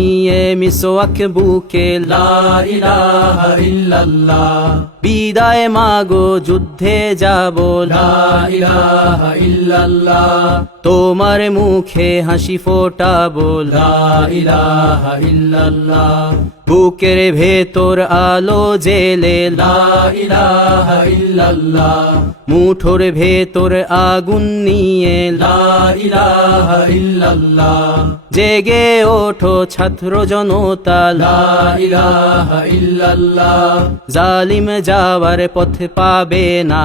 নিয়ে মিসওয়াক বুকে বিদায় মাগো, যুদ্ধে যাব তোমার মুখে হাসি ফোটাবো, লা বুকের ভেতর আলো জেলে মুঠোর ভেতর আগুন নিয়ে জেগে ওঠো ছাত্র জনতা জালিম যাওয়ার পথ পাবে না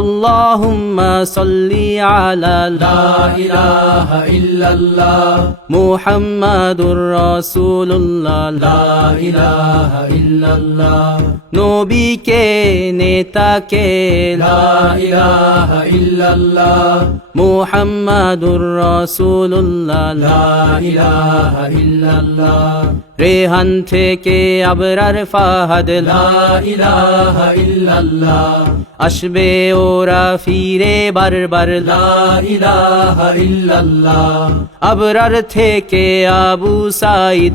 আল্লাহুম্মা সাল্লি আলা, লা ইলাহা ইল্লাল্লাহ। মুহাম্মাদুর রাসূলুল্লাহ, লা ইলাহা ইল্লাল্লাহ। নবীকে ইল্লাল্লাহ। রেহান থেকে আবরার ফাহাদ। ইল্লাল্লাহ। আসবে ওরা ফিরে বারবার। ইল্লাল্লাহ। আবরার থেকে আবু সাইদ।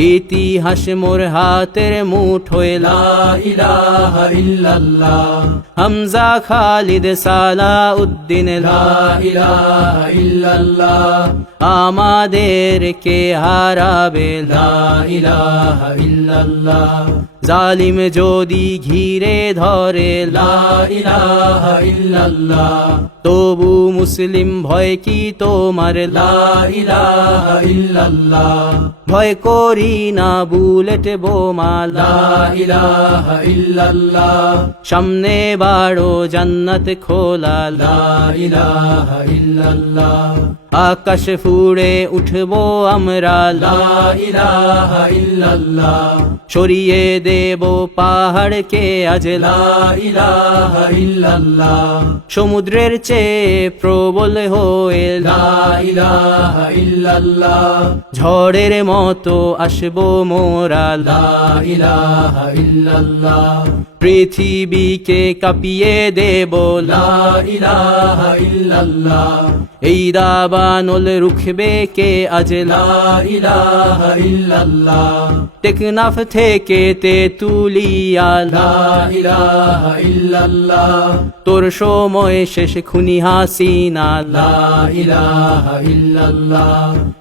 ইতিহাস মোর হাতের মুঠোয় হামজা খালিদ সালা উদ্দিন লা ইলাহা ইল্লাল্লাহ। আমাদের কে হারাবে? জালিম যদি ঘিরে ধরে। লা ইলাহা ইল্লাল্লাহ। তবু মুসলিম ভয় কি তোমার? ভয় করি না বুলেট বোমা। লা ইলাহা ইল্লাল্লাহ। সামনে বাড়ো জান্নাত খোলা। আকাশ ফুড়ে উঠবো আমরা। সরিয়ে দেব পাহাড়কে আজ। সমুদ্রের প্রবল হয়ে ঝড়ের মতো আসব মোরা। পৃথিবীকে কাঁপিয়ে দেব। লা ইলাহা ইল্লাল্লাহ। এই দাবানল রুখবে কে আজ টেকনাফ থেকে তে তুলিয়া তোর সময় শেষ খুনি হাসিনা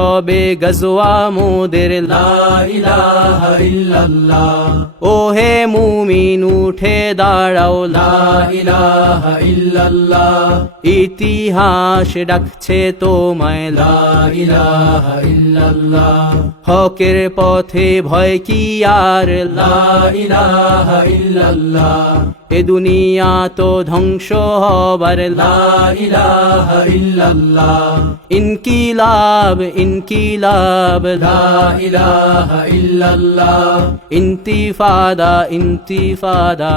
সবে গজওয়া মোদের ও হে মুমিন, উঠে দাঁড়াও ইতিহাস ডাকছে তোমায় হকের পথে ভয় কি আর এ দুনিয়া তো ধ্বংস হবার ইনকিলাব ইনকিলাব। ইন্তিফাদা ইন্তিফাদা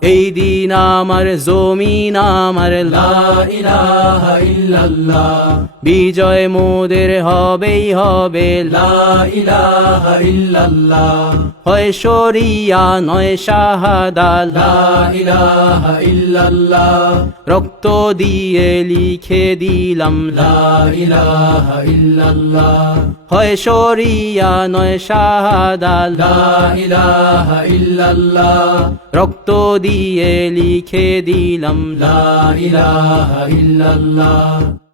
এই দিন আমার জমিন আমার বিজয় মোদের হবেই হবে হয় শরী শরিয়া নয় ইল্লাল্লাহ। রক্ত দিয়ে লিখে দিলাম ইল্লাল্লাহ। হয় শরিয়া নয় ইল্লাল্লাহ। রক্ত দিয়ে লিখে দিলাম ইল্লাল্লাহ।